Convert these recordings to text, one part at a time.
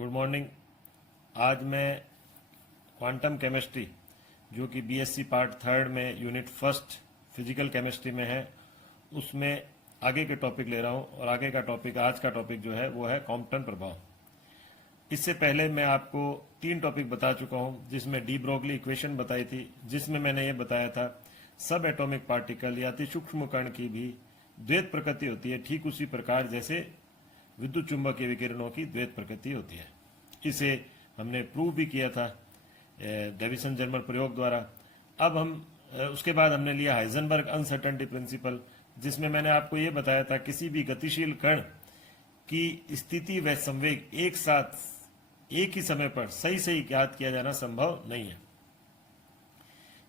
Good morning. आज मैं quantum chemistry जो कि बीएससी पार्ट थर्ड में यूनिट फर्स्ट फिजिकल केमिस्ट्री में है उसमें आगे के टॉपिक ले रहा हूं और आगे का टॉपिक आज का टॉपिक जो है वो है कॉम्पटन प्रभाव। इससे पहले मैं आपको 3 टॉपिक बता चुका हूं जिसमें डी ब्रोगली इक्वेशन बताई थी, जिसमें मैंने ये बताया था सब एटॉमिक पार्टिकल या अति सूक्ष्म कण की भी द्वैत प्रकृति होती है, ठीक उसी प्रकार जैसे विद्युत चुंबकीय विकिरणों की द्वैत प्रकृति होती है। इसे हमने प्रूव भी किया था डेविसन जर्मर प्रयोग द्वारा। अब हम उसके बाद हमने लिया हाइजेनबर्ग अनसर्टेनिटी प्रिंसिपल, जिसमें मैंने आपको ये बताया था किसी भी गतिशील कण की स्थिति व संवेग एक साथ एक ही समय पर सही सही ज्ञात किया जाना संभव नहीं है।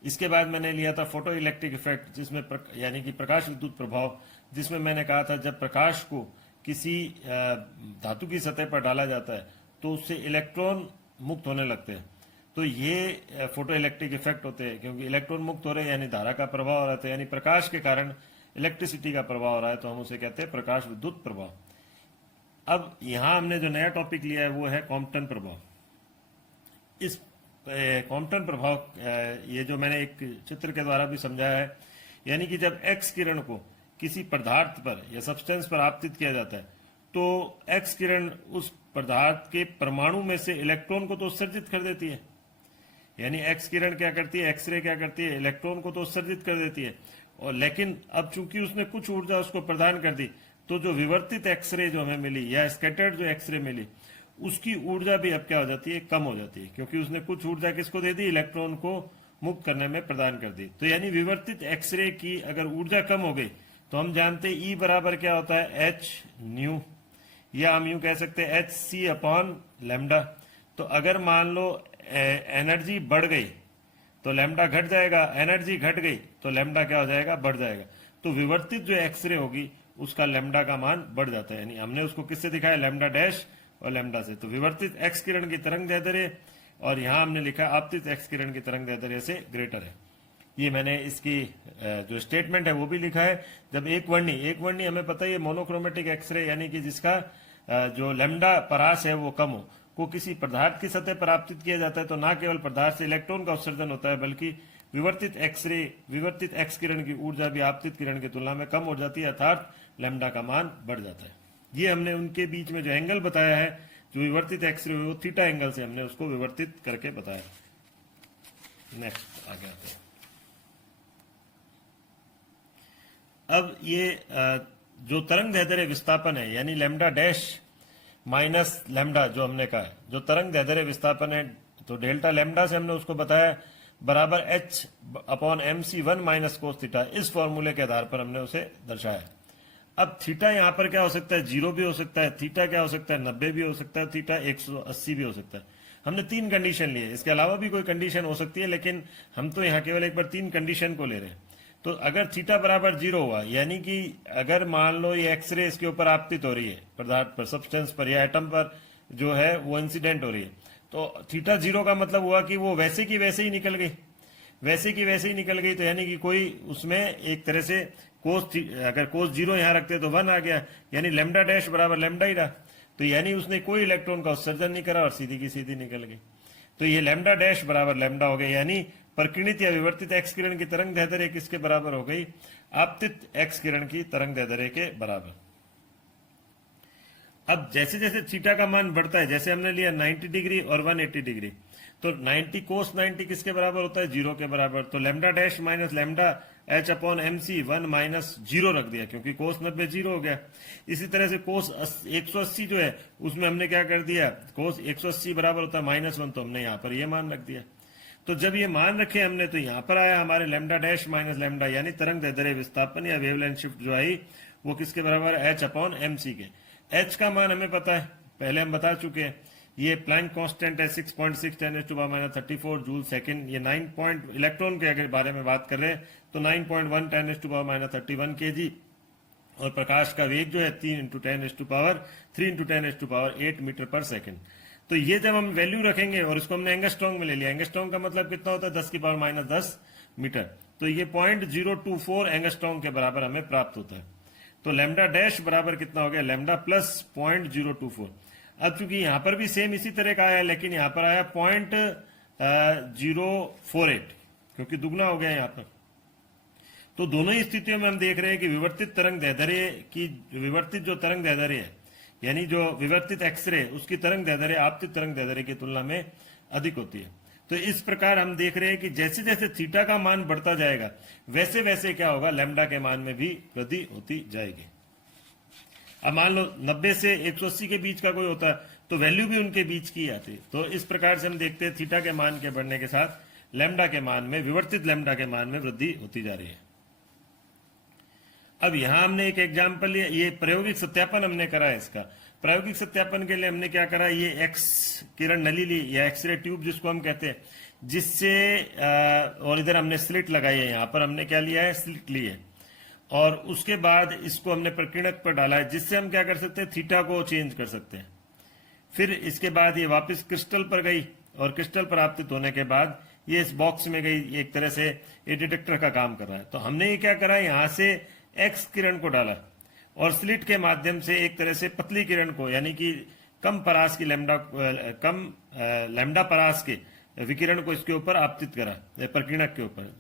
इसके बाद मैंने लिया था फोटो इलेक्ट्रिक इफेक्ट, जिसमें यानी कि प्रकाश विद्युत प्रभाव, जिसमें मैंने कहा था जब प्रकाश को किसी धातु की सतह पर डाला जाता है तो उससे इलेक्ट्रॉन मुक्त होने लगते हैं। तो ये फोटो इलेक्ट्रिक इफेक्ट होते हैं, क्योंकि इलेक्ट्रॉन मुक्त हो रहे हैं यानी धारा का प्रभाव हो रहा है, यानी प्रकाश के कारण इलेक्ट्रिसिटी का प्रभाव हो रहा है, तो हम उसे कहते हैं प्रकाश विद्युत प्रभाव। अब यहां हमने जो नया टॉपिक लिया है वो है कॉम्पटन प्रभाव। इस कॉम्पटन प्रभाव ये जो मैंने एक चित्र के द्वारा भी समझाया है, यानी कि जब एक्स किरण को किसी पदार्थ पर या सब्सटेंस पर आपतित किया जाता है तो एक्स किरण उस पदार्थ के परमाणु में से इलेक्ट्रॉन को तो उत्सर्जित कर देती है। यानी एक्स किरण क्या करती है, एक्सरे क्या करती है, इलेक्ट्रॉन को तो उत्सर्जित कर देती है। और लेकिन अब चूंकि उसने कुछ ऊर्जा उसको प्रदान कर दी, तो जो विवर्तित एक्सरे जो हमें मिली या स्कैटर्ड जो एक्सरे मिली, उसकी ऊर्जा भी अब क्या हो जाती है, कम हो जाती है, क्योंकि उसने कुछ ऊर्जा किसको दे दी, इलेक्ट्रॉन को मुक्त करने में प्रदान कर दी। तो यानी विवर्तित एक्सरे की अगर ऊर्जा कम हो गई तो हम जानते हैं ई बराबर क्या होता है, एच न्यू, या हम यूं कह सकते हैं एच सी अपॉन लेमडा। तो अगर मान लो एनर्जी बढ़ गई तो लेमडा घट जाएगा, एनर्जी घट गई तो लेमडा क्या हो जाएगा, बढ़ जाएगा। तो विवर्तित जो एक्सरे होगी उसका लेमडा का मान बढ़ जाता है। यानी हमने उसको किससे दिखाया, लेमडा डैश और लेमडा से। तो विवर्तित एक्स किरण की तरंग दैर्ध्य और यहां हमने लिखा आपतित एक्स किरण की तरंग दैर्ध्य से ग्रेटर है। ये मैंने इसकी जो स्टेटमेंट है वो भी लिखा है। जब एक वर्णी हमें पता है मोनोक्रोमेटिक एक्सरे, यानी कि जिसका जो लेमडा परास है वो कम हो, को किसी पदार्थ की सतह पर आपतित किया जाता है तो ना केवल पदार्थ से इलेक्ट्रॉन का उत्सर्जन होता है, बल्कि विवर्तित एक्स किरण की ऊर्जा भी आपतित किरण की तुलना में कम हो जाती है, अर्थात लेमडा का मान बढ़ जाता है। ये हमने उनके बीच में जो एंगल बताया है, जो विवर्तित एक्सरे वो थीटा एंगल से हमने उसको विवर्तित करके बताया। नेक्स्ट आगे आते हैं। अब ये जो तरंग दैर्ध्य विस्थापन है, यानी लेमडा डैश माइनस लेमडा जो हमने कहा है, जो तरंग दैर्ध्य विस्थापन है, तो डेल्टा लेमडा से हमने उसको बताया बराबर H upon M C 1 minus cos theta. इस फॉर्मूले के आधार पर हमने उसे दर्शाया। अब थीटा यहां पर क्या हो सकता है, 0 भी हो सकता है, थीटा क्या हो सकता है, 90 भी हो सकता है, थीटा 180 भी हो सकता है। हमने 3 कंडीशन लिए, इसके अलावा भी कोई कंडीशन हो सकती है, लेकिन हम तो यहाँ केवल एक बार 3 कंडीशन को ले रहे हैं। तो अगर थीटा बराबर 0 हुआ, यानी कि अगर मान लो ये एक्सरे इसके ऊपर आपतित हो रही है, पदार्थ पर, सब्सटेंस पर या एटम पर जो है वो इंसिडेंट हो रही है, तो थीटा 0 का मतलब हुआ कि वो वैसे की वैसे ही निकल गई, वैसे की वैसे ही निकल गई। तो यानी कि कोई उसमें एक तरह से अगर कोस 0 यहां रखते तो 1 आ गया, यानी लेमडा डैश बराबर लेमडा ही रहा। तो यानी उसने कोई इलेक्ट्रॉन का उत्सर्जन नहीं करा और सीधी की सीधी निकल गई। तो ये लेमडा डैश बराबर लेमडा हो गया, यानी प्रकीर्णित या विवर्तित एक्स किरण की तरंग दैर्ध्य किसके बराबर हो गई, आपतित एक्स किरण की तरंग दैर्ध्य के बराबर। अब जैसे जैसे थीटा का मान बढ़ता है, जैसे हमने लिया 90 डिग्री और 180 डिग्री, तो 90 कोस 90 किसके बराबर होता है, 0 के बराबर। तो lambda dash minus lambda H upon M C 1 minus 0 रख दिया, क्योंकि कोस 90 0 हो गया। इसी तरह से कोस 180 जो है उसमें हमने क्या कर दिया, कोस 180 बराबर होता है -1, तो हमने यहाँ पर ये मान रख दिया। तो जब ये मान रखे हमने, तो यहां पर आया हमारे लेमडा डैश माइनस लेमडा, यानी तरंग दैर्ध्य विस्थापन या वेवलेंथ शिफ्ट जो आई वो किसके बराबर है, एच अपॉन एम सी के। एच का मान हमें पता है, पहले हम बता चुके हैं, ये प्लैंक कांस्टेंट है 6.6 10⁻³ 34 जूल सेकंड। ये 9 इलेक्ट्रॉन के अगर बारे में बात कर रहे हैं तो 9.1 10⁻31 kg, और प्रकाश का वेग जो है 3 × 10⁻3 मीटर पर सेकंड। तो ये जब हम वैल्यू रखेंगे और इसको हमने एंगस्ट्रॉन्ग में ले लिया, एंगस्ट्रॉन्ग का मतलब कितना होता है, 10⁻10 मीटर, तो ये 0.024 एंगस्ट्रॉन्ग के बराबर हमें प्राप्त होता है। तो लेमडा डैश बराबर कितना हो गया, लेमडा प्लस 0.024। अब चूंकि यहां पर भी सेम इसी तरह का आया, लेकिन यहां पर आया 0.048, क्योंकि दुगना हो गया यहां पर। तो दोनों ही स्थितियों में हम देख रहे हैं कि विवर्तित तरंग दैर्ध्य की, विवर्तित जो तरंग दैर्ध्य है, यानी जो विवर्तित एक्सरे, उसकी तरंग दैर्ध्य आपतित तरंग दैर्ध्य की तुलना में अधिक होती है। तो इस प्रकार हम देख रहे हैं कि जैसे जैसे थीटा का मान बढ़ता जाएगा, वैसे वैसे क्या होगा, लैम्डा के मान में भी वृद्धि होती जाएगी। अब मान लो 90 से 180 के बीच का कोई होता है, तो वैल्यू भी उनके बीच की आती है। तो इस प्रकार से हम देखते हैं थीटा के मान के बढ़ने के साथ लैम्डा के मान में, विवर्तित लैम्डा के मान में वृद्धि होती जा रही है। अब यहां हमने एक एग्जाम्पल लिया, ये प्रायोगिक सत्यापन हमने करा है इसका। प्रायोगिक सत्यापन के लिए हमने क्या करा, ये एक्स किरण नली ली, या एक्सरे ट्यूब जिसको हम कहते हैं, जिससे और इधर हमने स्लिट लगाई है, यहां पर हमने क्या लिया है, स्लिट ली है, और उसके बाद इसको हमने प्रकीर्णक पर डाला है, जिससे हम क्या कर सकते हैं, थीटा को चेंज कर सकते हैं। फिर इसके बाद ये वापस क्रिस्टल पर गई, और क्रिस्टल पर आपतित होने के बाद ये इस बॉक्स में गई, एक तरह से ये डिटेक्टर का काम कर रहा है। तो हमने ये क्या करा, यहां से एक्स किरण को डाला और स्लिट के माध्यम से एक तरह से पतली किरण को, यानी कि कम परास की लैम्डा परास के विकिरण को इसके ऊपर आपतित करा, प्रकीर्णक के ऊपर,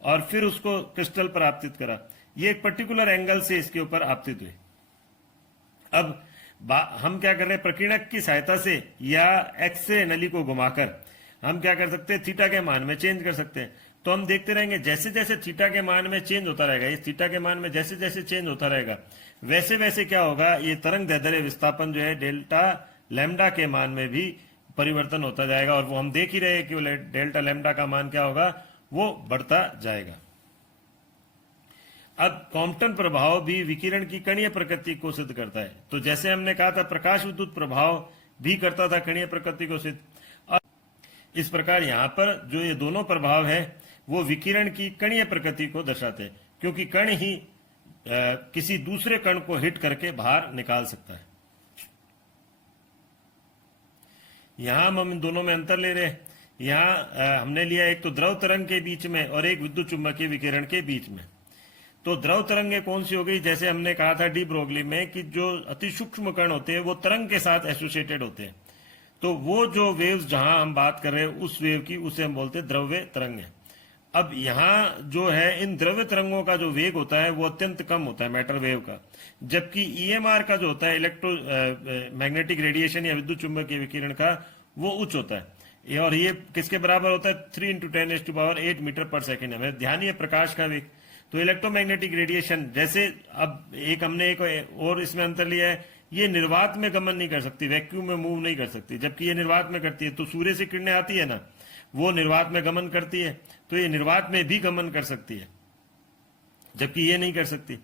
और फिर उसको क्रिस्टल पर आपतित करा। ये एक पर्टिकुलर एंगल से इसके ऊपर आपतित हुई। अब हम क्या कर रहे हैं, प्रकीर्णक की सहायता से या एक्सरे नली को घुमाकर हम क्या कर सकते हैं, थीटा के मान में चेंज कर सकते हैं। तो हम देखते रहेंगे जैसे जैसे थीटा के मान में चेंज होता रहेगा, इस थीटा के मान में जैसे जैसे चेंज होता रहेगा, वैसे वैसे क्या होगा, ये तरंग दैर्ध्य विस्थापन जो है डेल्टा लैम्डा के मान में भी परिवर्तन होता जाएगा, और वो हम देख ही रहे हैं कि डेल्टा लैम्डा का मान क्या होगा, वो बढ़ता जाएगा। अब कॉम्पटन प्रभाव भी विकिरण की कणीय प्रकृति को सिद्ध करता है। तो जैसे हमने कहा था प्रकाश विद्युत प्रभाव भी करता था कणीय प्रकृति को सिद्ध, और इस प्रकार यहां पर जो ये दोनों प्रभाव है वो विकिरण की कणीय प्रकृति को दर्शाते हैं, क्योंकि कण ही किसी दूसरे कण को हिट करके बाहर निकाल सकता है। यहां हम इन दोनों में अंतर ले रहे हैं। यहां हमने लिया एक तो द्रव तरंग के बीच में और एक विद्युत चुंबकीय विकिरण के बीच में। तो द्रव तरंगें कौन सी हो गई, जैसे हमने कहा था डी ब्रोगली में कि जो अति सूक्ष्म कण होते हैं वो तरंग के साथ एसोसिएटेड होते हैं। तो वो जो वेव्स जहां हम बात कर रहे हैं उस वेव की, उसे हम बोलते हैं द्रव्य तरंगें। अब यहां जो है इन द्रव्य तरंगों का जो वेग होता है वो अत्यंत कम होता है मैटर वेव का, जबकि ईएमआर का जो होता है इलेक्ट्रो मैग्नेटिक रेडिएशन या विद्युत चुंबकीय विकिरण का, वो उच्च होता है। और ये किसके बराबर होता है, 3 × 10⁻⁸ मीटर पर सेकेंड है। ध्यान, ये प्रकाश का वेग। तो इलेक्ट्रोमैग्नेटिक रेडिएशन, जैसे अब एक हमने एक और इसमें अंतर लिया है, ये निर्वात में गमन नहीं कर सकती, वैक्यूम में मूव नहीं कर सकती, जबकि ये निर्वात में करती है। तो सूर्य से किरणें आती है ना, वो निर्वात में गमन करती है, तो ये निर्वात में भी गमन कर सकती है, जबकि ये नहीं कर सकती।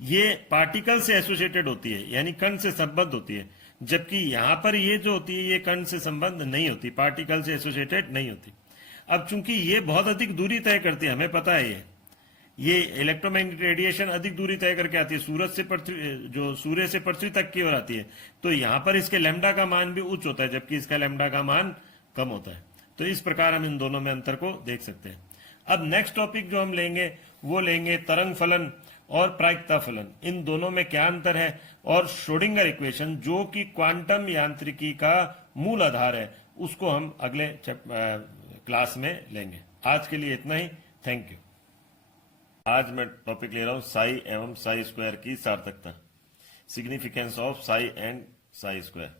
ये पार्टिकल से एसोसिएटेड होती है, यानी कण से संबद्ध होती है, जबकि यहां पर ये जो होती है ये कण से संबद्ध नहीं होती, पार्टिकल से एसोसिएटेड नहीं होती। अब चूंकि ये बहुत अधिक दूरी तय करती है, हमें पता है ये इलेक्ट्रोमैग्नेटिक रेडिएशन अधिक दूरी तय करके आती है, सूरज से पृथ्वी, जो सूर्य से पृथ्वी तक की ओर आती है, तो यहां पर इसके लैम्डा का मान भी उच्च होता है, जबकि इसका लैम्डा का मान कम होता है। तो इस प्रकार हम इन दोनों में अंतर को देख सकते हैं। अब नेक्स्ट टॉपिक जो हम लेंगे वो लेंगे तरंग फलन और प्रायिकता फलन। इन दोनों में क्या अंतर है, और श्रोडिंगर इक्वेशन जो कि क्वांटम यांत्रिकी का मूल आधार है, उसको हम अगले क्लास में लेंगे। आज के लिए इतना ही, थैंक यू। आज मैं टॉपिक ले रहा हूं साई एवं साई स्क्वायर की सार्थकता, significance of Sai and Sai square.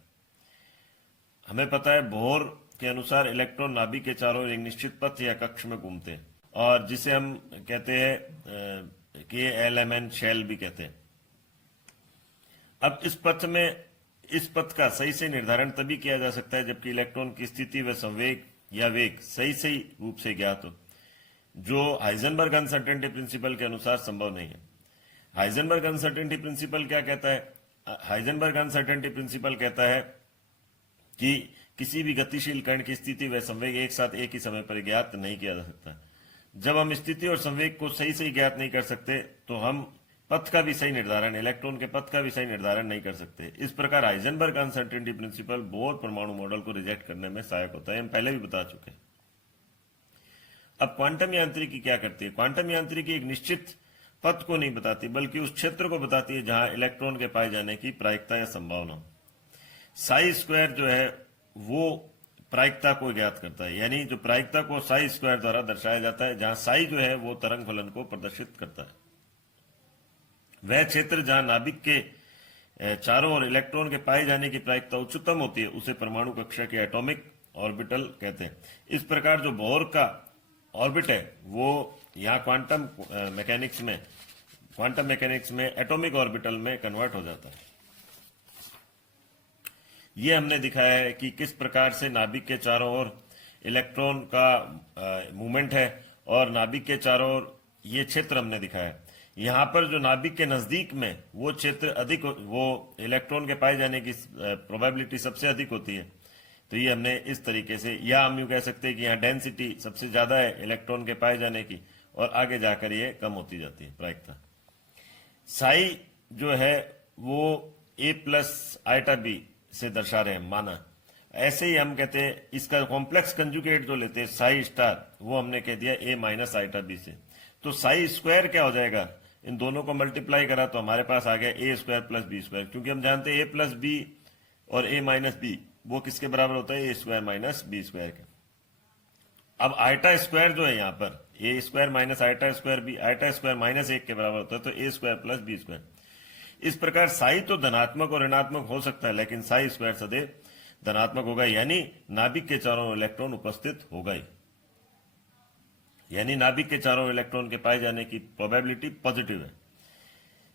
हमें पता है बोहर के अनुसार इलेक्ट्रॉन नाभिक के चारों ओर एक निश्चित पथ या कक्ष में घूमते हैं, और जिसे हम कहते हैं KLMN शेल भी कहते हैं। अब इस पथ का सही से निर्धारण तभी किया जा सकता है जबकि इलेक्ट्रॉन की स्थिति व संवेग या वेग सही रूप से ज्ञात हो, जो हाइजेनबर्ग अनसर्टेनिटी प्रिंसिपल के अनुसार संभव नहीं है। हाइजेनबर्ग अनसर्टेनिटी प्रिंसिपल क्या कहता है? हाइजेनबर्ग अनसर्टेनिटी प्रिंसिपल कहता है कि किसी भी गतिशील कण की स्थिति व संवेग एक साथ एक ही समय पर ज्ञात नहीं किया जा सकता। जब हम स्थिति और संवेग को सही ज्ञात नहीं कर सकते तो हम पथ का भी सही निर्धारण, इलेक्ट्रॉन के पथ का भी सही निर्धारण नहीं कर सकते। इस प्रकार हाइजेनबर्ग अनसर्टेनिटी प्रिंसिपल बोहर परमाणु मॉडल को रिजेक्ट करने में सहायक होता है, हम पहले भी बता चुके हैं। अब क्वांटम यांत्रिकी क्या करती है? क्वांटम यांत्रिकी एक निश्चित पथ को नहीं बताती, बल्कि उस क्षेत्र को बताती है जहां इलेक्ट्रॉन के पाए जाने की प्रायिकता या संभावना हो। साई स्क्वायर जो है वो प्रायिकता को ज्ञात करता है, यानी जो प्रायिकता को साई स्क्वायर द्वारा दर्शाया जाता है, जहां साई जो है वो तरंग फलन को प्रदर्शित करता है। वह क्षेत्र जहां नाभिक के चारों ओर इलेक्ट्रॉन के पाए जाने की प्रायिकता उच्चतम होती है उसे परमाणु कक्षा के एटॉमिक ऑर्बिटल कहते हैं। इस प्रकार जो बोर का ऑर्बिट है वो यहाँ क्वांटम मैकेनिक्स में एटॉमिक ऑर्बिटल में कन्वर्ट हो जाता है। ये हमने दिखाया है कि किस प्रकार से नाभिक के चारों ओर इलेक्ट्रॉन का मूवमेंट है, और नाभिक के चारों ओर ये क्षेत्र हमने दिखाया है। यहाँ पर जो नाभिक के नजदीक में वो क्षेत्र अधिक, वो इलेक्ट्रॉन के पाए जाने की प्रोबेबिलिटी सबसे अधिक होती है। तो ये हमने इस तरीके से, या हम यूं कह सकते हैं कि यहाँ डेंसिटी सबसे ज्यादा है इलेक्ट्रॉन के पाए जाने की, और आगे जाकर ये कम होती जाती है प्रायिकता। साई जो है वो a प्लस आइटा बी से दर्शा रहे हैं माना। ऐसे ही हम कहते हैं इसका कॉम्प्लेक्स कंजुगेट जो लेते हैं साई स्टार, वो हमने कह दिया a माइनस आइटा बी से। तो साई स्क्वायर क्या हो जाएगा, इन दोनों को मल्टीप्लाई करा तो हमारे पास आ गया a square plus B square, क्योंकि हम जानते हैं a प्लस बी और a माइनस बी वो किसके बराबर होता है, a square minus B square के। अब आइटा स्क्वायर जो है यहाँ पर a square minus eta square B, eta square minus 1 के बराबर होता है, तो a square plus B square. इस प्रकार साई तो धनात्मक और ऋणात्मक हो सकता है, लेकिन साई स्क्वायर सदैव धनात्मक होगा, यानी नाभिक के चारों इलेक्ट्रॉन उपस्थित होगा ही, यानी नाभिक के चारों इलेक्ट्रॉन के पाए जाने की प्रोबेबिलिटी पॉजिटिव है।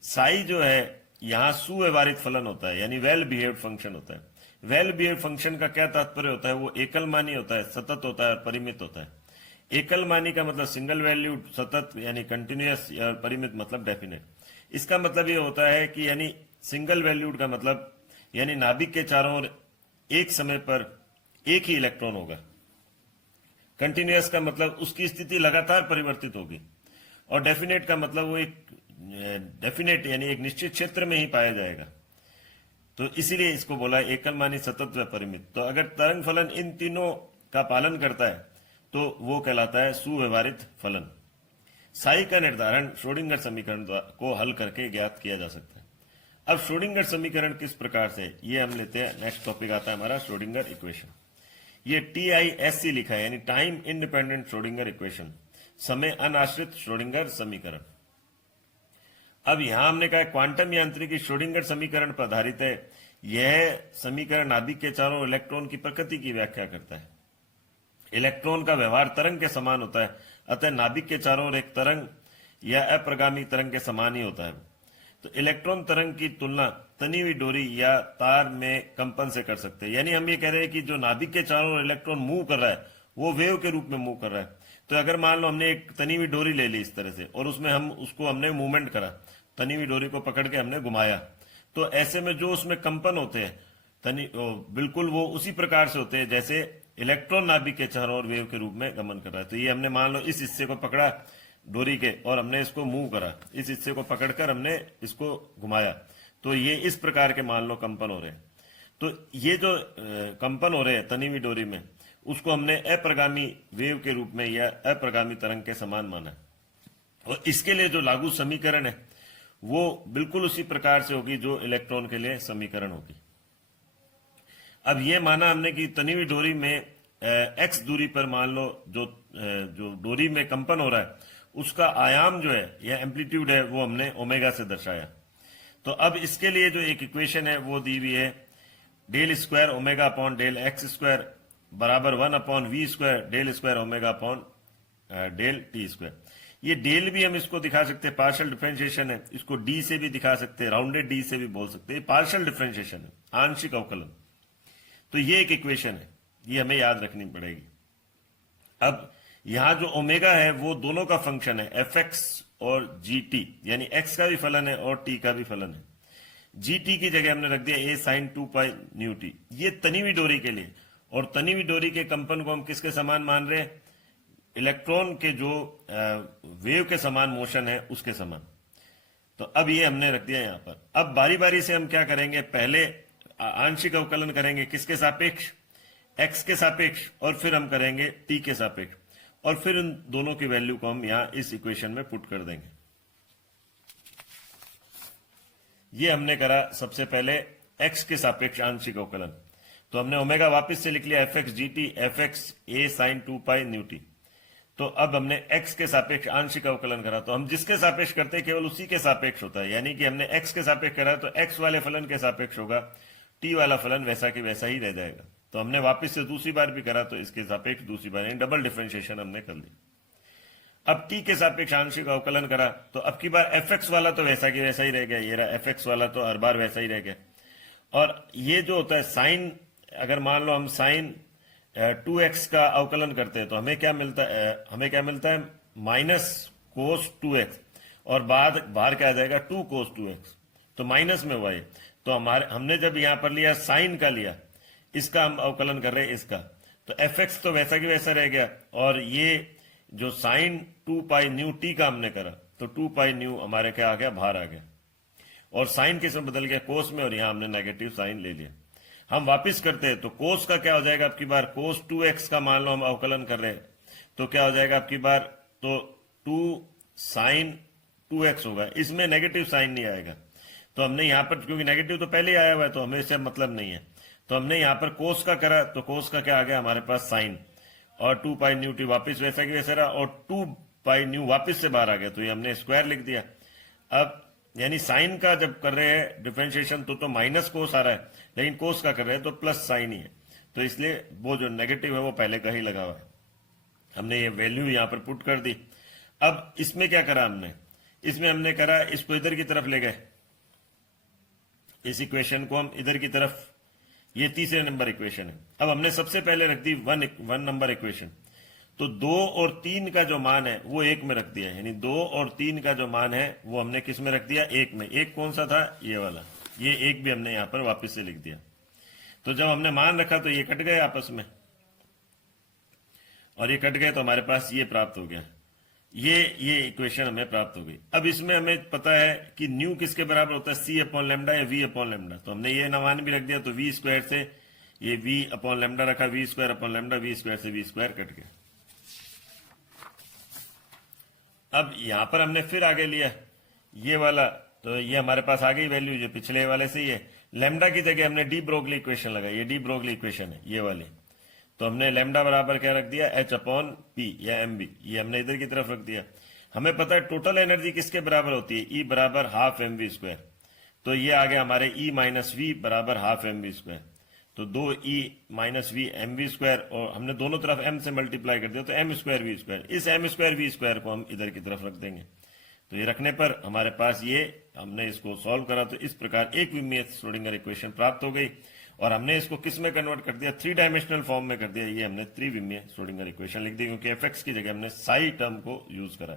साई जो है यहां सुव्यवहारित फलन होता है, यानी वेल बिहेव्ड फंक्शन होता है। वेल बिहेव्ड फंक्शन का क्या तात्पर्य होता है, वो एकल मानी होता है, सतत होता है और परिमित होता है। एकल मानी का मतलब सिंगल वैल्यूड, सतत यानी कंटिन्यूअस, और परिमित मतलब डेफिनेट। इसका मतलब ये होता है कि यानी सिंगल वैल्यूड का मतलब यानी नाभिक के चारों ओर एक समय पर एक ही इलेक्ट्रॉन होगा। कंटिन्यूअस का मतलब उसकी स्थिति लगातार परिवर्तित होगी, और डेफिनेट का मतलब वो एक डेफिनेट यानी एक निश्चित क्षेत्र में ही पाया जाएगा। तो इसीलिए इसको बोला एकल मानी, सतत व परिमित। तो अगर तरंग फलन इन तीनों का पालन करता है तो वो कहलाता है सुव्यवहारित फलन। साई का निर्धारण श्रोडिंगर समीकरण को हल करके ज्ञात किया जा सकता है। अब श्रोडिंगर समीकरण किस प्रकार से, ये हम लेते हैं, नेक्स्ट टॉपिक आता है हमारा श्रोडिंगर इक्वेशन। ये TISC लिखा है, यानी टाइम इंडिपेंडेंट श्रोडिंगर इक्वेशन, समय अनाश्रित श्रोडिंगर समीकरण। अब यहां हमने कहा क्वांटम यांत्रिकी श्रोडिंगर समीकरण पर आधारित है। यह समीकरण नाभिक के चारों इलेक्ट्रॉन की प्रकृति की व्याख्या करता है। इलेक्ट्रॉन का व्यवहार तरंग के समान होता है, अतः नाभिक के चारों ओर एक तरंग या अप्रगामी तरंग के समान ही होता है। तो इलेक्ट्रॉन तरंग की तुलना तनी हुई डोरी या तार में कंपन से कर सकते हैं, यानी हम ये कह रहे हैं कि जो नाभिक के चारों ओर इलेक्ट्रॉन मूव कर रहा है वो वेव के रूप में मूव कर रहा है। तो अगर मान लो हमने एक तनी हुई डोरी ले ली इस तरह से, और उसमें हम उसको हमने मूवमेंट करा, तनी हुई डोरी को पकड़ के हमने घुमाया, तो ऐसे में जो उसमें कंपन होते हैं बिल्कुल वो उसी प्रकार से होते हैं जैसे इलेक्ट्रॉन नाभिक के चारों ओर वेव के रूप में गमन कर रहा है। तो ये हमने मान लो इस हिस्से को पकड़ा डोरी के और हमने इसको मूव करा, इस हिस्से को पकड़कर हमने इसको घुमाया, तो ये इस प्रकार के मान लो कंपन हो रहे हैं। तो ये जो कंपन हो रहे हैं तनी हुई डोरी में, उसको हमने अप्रगामी वेव के रूप में या अप्रगामी तरंग के समान माना। और इसके लिए जो लागू समीकरण है वो बिल्कुल उसी प्रकार से होगी जो इलेक्ट्रॉन के लिए समीकरण होगी। अब ये माना हमने कि तनी हुई डोरी में x दूरी पर मान लो जो डोरी में कंपन हो रहा है उसका आयाम जो है या एम्पलीट्यूड है वो हमने ओमेगा से दर्शाया। तो अब इसके लिए जो एक इक्वेशन है वो दी हुई है, del square omega upon del X square बराबर 1 upon V square del square omega upon del T square. ये डेल भी हम इसको दिखा सकते हैं, पार्शियल डिफरेंशिएशन है, इसको डी से भी दिखा सकते हैं, राउंडेड डी से भी बोल सकते हैं, पार्शियल डिफरेंशिएशन है, आंशिक अवकलन। तो ये एक इक्वेशन है, ये हमें याद रखनी पड़ेगी। अब यहां जो ओमेगा है वो दोनों का फंक्शन है, एफ एक्स और जी टी, यानी एक्स का भी फलन है और टी का भी फलन है। जी टी की जगह हमने रख दिया ए साइन 2 पाई न्यू टी, ये तनी हुई डोरी के लिए। और तनी हुई डोरी के कंपन को हम किसके समान मान रहे हैं, इलेक्ट्रॉन के जो वेव के समान मोशन है उसके समान। तो अब ये हमने रख दिया यहां पर। अब बारी बारी से हम क्या करेंगे, पहले आंशिक अवकलन करेंगे किसके सापेक्ष, एक्स के सापेक्ष, और फिर हम करेंगे टी के सापेक्ष, और फिर उन दोनों की वैल्यू को हम यहां इस इक्वेशन में पुट कर देंगे। ये हमने करा सबसे पहले एक्स के सापेक्ष आंशिक अवकलन। तो हमने ओमेगा वापस से लिख लिया F X G T F X A sine 2 pi nu T. तो अब हमने x के सापेक्ष आंशिक अवकलन करा, तो हम जिसके सापेक्ष करते हैं केवल उसी के सापेक्ष होता है, यानी कि हमने x के सापेक्ष करा तो x वाले फलन के सापेक्ष होगा, t वाला फलन वैसा कि वैसा ही रह जाएगा। तो हमने वापस से दूसरी बार भी करा तो इसके सापेक्ष दूसरी बार, यानी डबल डिफरेंशिएशन हमने कर ली। अब t के सापेक्ष आंशिक अवकलन करा तो अब की बार fx वाला तो वैसा कि वैसा ही रह गया, ये रहा fx वाला तो हर बार वैसा ही रह गया। और ये जो होता है साइन, अगर मान लो हम साइन 2x का अवकलन करते हैं तो हमें क्या मिलता है माइनस कोस 2x, और बाद बाहर क्या आ जाएगा 2 कोस 2x, तो माइनस में हुआ ये। तो हमने जब यहां पर लिया साइन का लिया, इसका हम अवकलन कर रहे हैं इसका, तो fx तो वैसा कि वैसा रह गया, और ये जो साइन 2 पाई न्यू टी का हमने करा तो 2 पाई न्यू हमारे क्या आ गया, बाहर आ गया, और साइन किस में बदल गया, कोस में, और यहां हमने नेगेटिव साइन ले लिया। हम वापस करते हैं तो कोस का क्या हो जाएगा आपकी बार, कोस 2x का मान लो हम अवकलन कर रहे हैं तो क्या हो जाएगा आपकी बार, तो 2 साइन 2x होगा, इसमें नेगेटिव साइन नहीं आएगा। तो हमने यहां पर, क्योंकि नेगेटिव तो पहले ही आया हुआ है तो हमें इससे मतलब नहीं है, तो हमने यहां पर कोस का करा तो कोस का क्या आ गया हमारे पास साइन, और 2 पाई न्यू टी वापिस वैसा कि वैसा रहा, और 2 पाई न्यू वापिस से बाहर आ गया, तो ये हमने स्क्वायर लिख दिया। अब यानी साइन का जब कर रहे हैं डिफरेंशिएशन तो माइनस कोस आ रहा है, लेकिन कोस का कर रहे हैं तो प्लस साइन ही है, तो इसलिए वो जो नेगेटिव है वो पहले का ही लगा हुआ है। हमने ये वैल्यू यहां पर पुट कर दी। अब इसमें क्या करा हमने, इसमें हमने करा इसको इधर की तरफ ले गए, इस इक्वेशन को हम इधर की तरफ, ये तीसरे नंबर इक्वेशन है। अब हमने सबसे पहले रख दी वन नंबर इक्वेशन, तो 2 और 3 का जो मान है वो 1 में रख दिया, यानी 2 और 3 का जो मान है वो हमने किस में रख दिया, 1 में। एक कौन सा था, ये वाला, ये 1 भी हमने यहां पर वापस से लिख दिया। तो जब हमने मान रखा तो ये कट गए आपस में, और ये कट गए तो हमारे पास ये प्राप्त हो गया, ये इक्वेशन हमें प्राप्त हो गई। अब इसमें हमें पता है कि न्यू किसके बराबर होता है, c अपॉन लेमडा या v अपॉन लेमडा, तो हमने ये मान भी रख दिया, तो v स्क्वायर से ये v अपॉन लेमडा रखा, v square upon lambda, v square से v स्क्वायर कट गया। अब यहां पर हमने फिर आगे लिया ये वाला, तो ये हमारे पास आ गई वैल्यू जो पिछले वाले से ही है। लेमडा की जगह हमने डी ब्रोगली इक्वेशन लगाई, ये डी ब्रोगली इक्वेशन है ये वाली, तो हमने लेमडा बराबर क्या रख दिया, एच अपॉन पी या एम बी, ये हमने इधर की तरफ रख दिया। हमें पता है टोटल एनर्जी किसके बराबर होती है, ई बराबर हाफ एम वी स्क्वायर, तो ये आ गया हमारे ई माइनस वी बराबर हाफ एम वी स्क्वायर, तो 2 E minus V M V square, और हमने दोनों तरफ एम से मल्टीप्लाई कर दिया तो एम स्क्वायर वी स्क्वायर। इस एम स्क्वायर वी स्क्वायर को हम इधर की तरफ रख देंगे, तो ये रखने पर हमारे पास ये, हमने इसको सॉल्व करा तो इस प्रकार एक विमीय श्रोडिंगर इक्वेशन प्राप्त हो गई, और हमने इसको किस में कन्वर्ट कर दिया, 3 डायमेंशनल फॉर्म में कर दिया, ये हमने त्रिविमीय श्रोडिंगर इक्वेशन लिख दी, क्योंकि एफ एक्स की जगह हमने साई टर्म को यूज करा,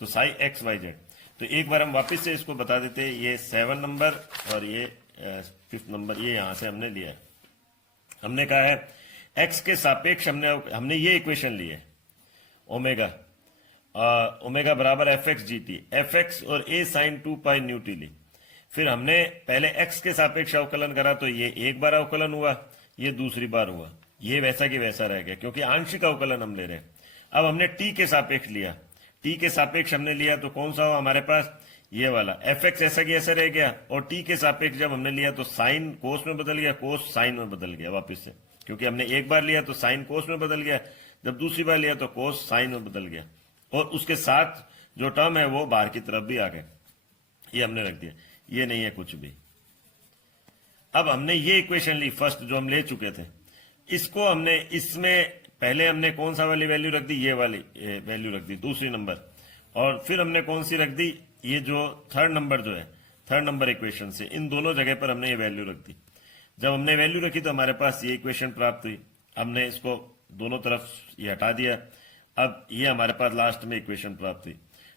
तो साई एक्स वाई जेड। तो एक बार हम वापिस से इसको बता देते हैं, ये 7 नंबर और ये 5th नंबर, ये यहां से हमने लिया है। हमने कहा है x के सापेक्ष हमने ये इक्वेशन ली है, ओमेगा बराबर F X G T, F X और a sine 2 pi nu T ली। फिर हमने पहले x के सापेक्ष अवकलन करा, तो ये एक बार अवकलन हुआ, ये दूसरी बार हुआ, ये वैसा कि वैसा रह गया, क्योंकि आंशिक अवकलन हम ले रहे हैं। अब हमने t के सापेक्ष लिया, t के सापेक्ष हमने लिया तो कौन सा हुआ हमारे पास, ये वाला एफ एक्स ऐसा कि ऐसा रह गया, और t के सापेक्ष जब हमने लिया तो साइन कोस में बदल गया, कोस साइन में बदल गया वापिस से, क्योंकि हमने एक बार लिया तो साइन कोस में बदल गया, जब दूसरी बार लिया तो कोस साइन में बदल गया, और उसके साथ जो टर्म है वो बाहर की तरफ भी आ गए, ये हमने रख दिया, ये नहीं है कुछ भी। अब हमने ये इक्वेशन ली फर्स्ट जो हम ले चुके थे, इसको हमने इसमें पहले हमने कौन सा वाली वैल्यू रख दी, ये वाली वैल्यू रख दी दूसरी नंबर, और फिर हमने कौन सी रख दी, ये जो 3rd नंबर जो है 3rd नंबर इक्वेशन से, इन दोनों जगह पर हमने ये वैल्यू रख दी। जब हमने वैल्यू रखी तो हमारे पास ये इक्वेशन प्राप्त हुई, हमने इसको दोनों तरफ ये हटा दिया, अब ये हमारे पास लास्ट में इक्वेशन प्राप्त हुई।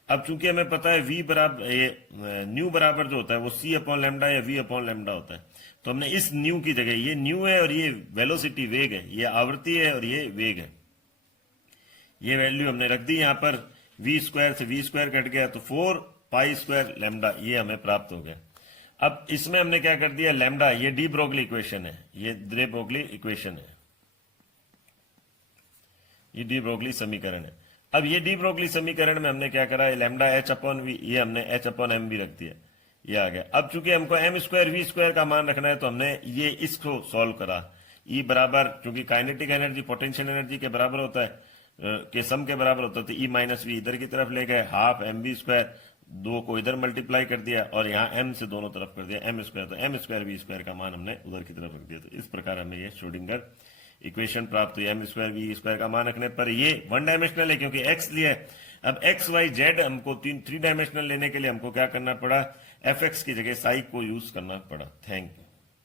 अब चूंकि हमें पता है v बराबर, ये न्यू बराबर जो होता है वो c अपॉन लेमडा या v अपॉन लेमडा होता है, तो हमने इस न्यू की जगह, ये न्यू है और ये वेलोसिटी वेग है, ये आवृत्ति है और ये वेग है, ये वैल्यू हमने रख दी यहां पर, v स्क्वायर से v स्क्वायर कट गया तो 4 पाई स्क्वायर लेमडा, ये हमें प्राप्त हो गया। अब इसमें हमने क्या कर दिया, लेमडा, ये डी ब्रोगली इक्वेशन है, ये डी ब्रोगली इक्वेशन है, ये डी ब्रोगली समीकरण है। अब ये डी ब्रोगली समीकरण में हमने क्या करा, लेमडा एच अपॉन वी, ये हमने एच अपॉन एम भी रख दिया, ये आ गया। अब चूंकि हमको एम स्क्वायर वी स्क्वायर का मान रखना है तो हमने ये इसको सॉल्व करा। ई बराबर, चूंकि काइनेटिक एनर्जी पोटेंशियल एनर्जी के बराबर होता है, के सम के बराबर होता है, तो ई माइनस वी इधर की तरफ ले गए, हाफ एम वी स्क्वायर, दो को इधर मल्टीप्लाई कर दिया और यहाँ एम से दोनों तरफ कर दिया एम स्क्वायर, तो एम स्क्वायर वी स्क्वायर का मान हमने उधर की तरफ रख दिया। तो इस प्रकार हमें ये श्रोडिंगर इक्वेशन प्राप्त हुई। एम स्क्वायर वी स्क्वायर का मान रखने पर ये वन डायमेंशनल है क्योंकि एक्स लिया है। अब एक्स वाई जेड हमको थ्री डायमेंशनल लेने के लिए हमको क्या करना पड़ा, एफ एक्स की जगह साई को यूज करना पड़ा। Thank you.